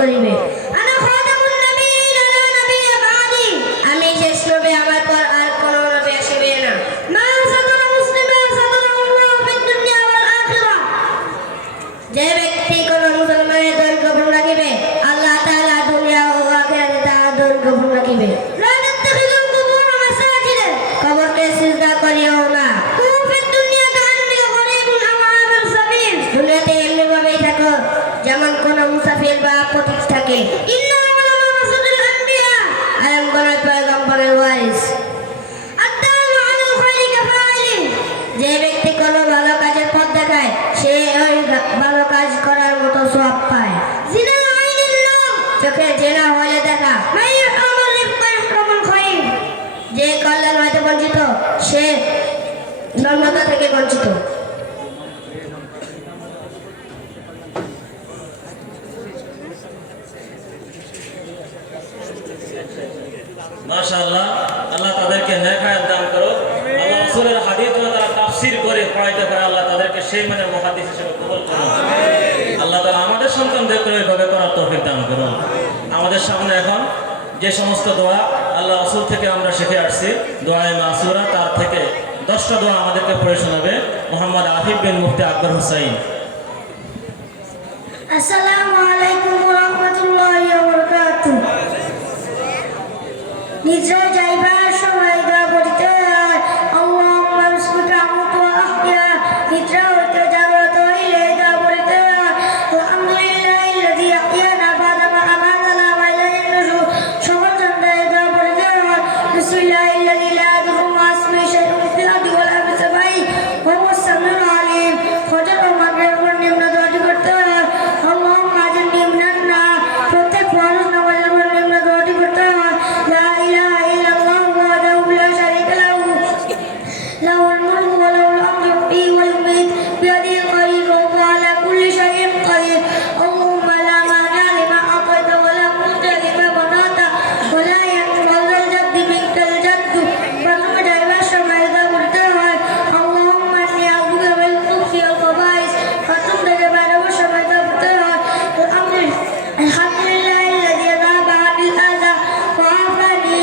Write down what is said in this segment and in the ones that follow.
করিবে। আমি শেষ নবী, আমার পর আর কোন নবী আসিবে না। যে ব্যক্তি কোন মুসলমানের দল গোপন রাখিবে, আল্লাহ তাআলা দুনিয়া ও আখিরাতে তার দল গোপন রাখিবে। কবরকে সিজদা করিও না। দুনিয়াতে এমনি ভাবেই থাকো যেমন কোন মুসাফির বা পথিক থাকে। আর কোন পয়গম্বরের ওয়ারিস। যে ব্যক্তি কোনো ভালো কাজের পথ দেখায়, সে ওই ভালো কাজ করার মতো সওয়াব পায়। চোখের জেনা হলে দেখা, যে কল্যাণ হইতে বঞ্চিত, সে ধর্মতা থেকে বঞ্চিত। মাশাআল্লাহ, আল্লাহ তাদেরকে নেক হায়াত দান করো। আল্লাহ রাসূলের হাদিস তারা তাফসীর করে পড়াইতে পারে, আল্লাহ তাদেরকে সেই মানের মুহাদ্দিস হিসেবে কবুল করুন। আল্লাহ তাআলা আমাদের সন্তানদেরকে এইভাবে করার তৌফিক দান করুন। আমাদের সামনে এখন যে সমস্ত দোয়া আল্লাহ রাসূল থেকে আমরা শিখে আসছি, দোয়ায়ে মাসুরা, তার থেকে 10টা দোয়া আমাদেরকে পড়ে শোনাবে মোহাম্মদ আফিফ বিন মুফতি আকবর হুসাইন। আসসালামু আলাইকুম ওয়া রাহমাতুল্লাহি ওয়া বারাকাতুহু। নিদ্রা যাইবার সময় দোয়া পড়িতে হয়, আল্লাহুম্মা বিসমিকা আমুতু ওয়া আহইয়া। নিদ্রা হইতে জাগ্রত হইলে দোয়া পড়িতে হয়, আলহামদুলিল্লাহিল্লাযী আহইয়ানা বা'দা মা আমাতানা ওয়া ইলাইহিন নুশুর। সকল সন্ধ্যায় দোয়া পড়িতে হয়, বিসমিল্লাহিল্লাযী লা ইয়াদুররু মা ইসমিহি শাইউন ফিল আরদি ওয়া লা ফিস সামাই ওয়া হুয়াস সামিউল আলিম। ফজর ও মাগরিবের পর নিম্ন দোয়াটি করতে হয়, আল্লাহুম্মা আজিরনি মিনান নার। প্রত্যেক ফরজ নামাজের পর নিম্ন দোয়াটি করতে হয়, লা ইলাহা ইল্লাল্লাহু ওয়াহদাহু লা শারীকা লাহু লাহুল মুলকু ওয়া লাহুল হামদু ইউহয়ি ওয়া yumiit বিয়াদিহিল খায়র ওয়া হুয়া আলা কুল্লি শাইইন কাদির। আল্লাহুম্মা লা মানি'a লিমা আ'তাইতা ওয়া লা মু'তিয়া লিমা মানা'তা ওয়া লা ইয়ানফa'u যাল জাদ্দি মিনকাল জাদ্দু। প্রথমে যাইবার সময় দোয়া পড়তে হয়, আল্লাহুম্মা ইন্নী আউযুবিকা মিনাল খুবুসি ওয়াল খাবাইস। প্রথম থেকে বেরোবার সময় দোয়া পড়তে হয়, আলহামদুলিল্লাহিল্লাযী আযহাবা আনিল আযা ওয়া আফানি।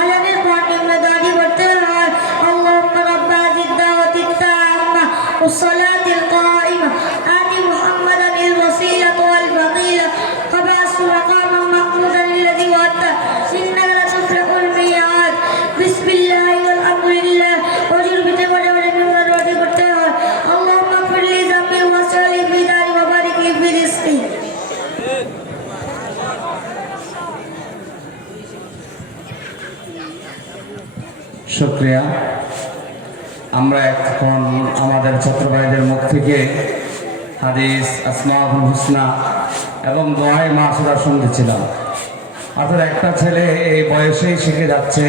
আজানের পর নিম্ন দোয়াটি পড়তে হয়, আল্লাহুম্মা রাব্বা হাযিহিদ দাওয়াতিত তাম্মা ওয়াস সালাতিল কাইমা আতি মুহাম্মাদানিল ওয়াসিলাতা ওয়াল ফাদিলা ওয়াব'আথহু মাকামান মাহমুদাল্লাযী ওয়া'আদতা ইন্নাকা লা তুখলিফুল মি'আদ। বিসমিল্লাহি ওয়াল হামদুলিল্লাহ। ওযুর ভিতরে পড়ে পড়ে নিম্ন দোয়াটি পড়তে হয়, আল্লাহুম্মা ইগফিরলি যামবি ওয়াস'আলি ফি দারি ওয়া বারিক লি ফি রিজকি। শুকরিয়া। আমরা এখন আমাদের ছোট্ট ভাইদের মুখ থেকে হাদিস, আসমাউল হুসনা এবং দোয়ায়ে মাসুরা শুনতেছিলাম। অর্থাৎ একটা ছেলে এই বয়সেই শিখে যাচ্ছে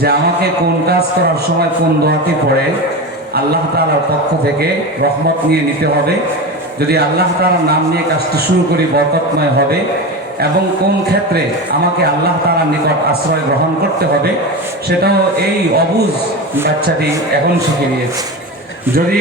যে আমাকে কোন কাজ করার সময় কোন দোয়াটি পড়ে আল্লাহ তাআলার পক্ষ থেকে রহমত নিয়ে নিতে হবে। যদি আল্লাহ তাআলার নাম নিয়ে কাজটি শুরু করি বরকতময় হবে, এবং কোন ক্ষেত্রে আমাকে আল্লাহ তাআলার নিকট আশ্রয় গ্রহণ করতে হবে সেটাও এই অবুঝ বাচ্চাটি এখন শিখে নিয়েছে। যদি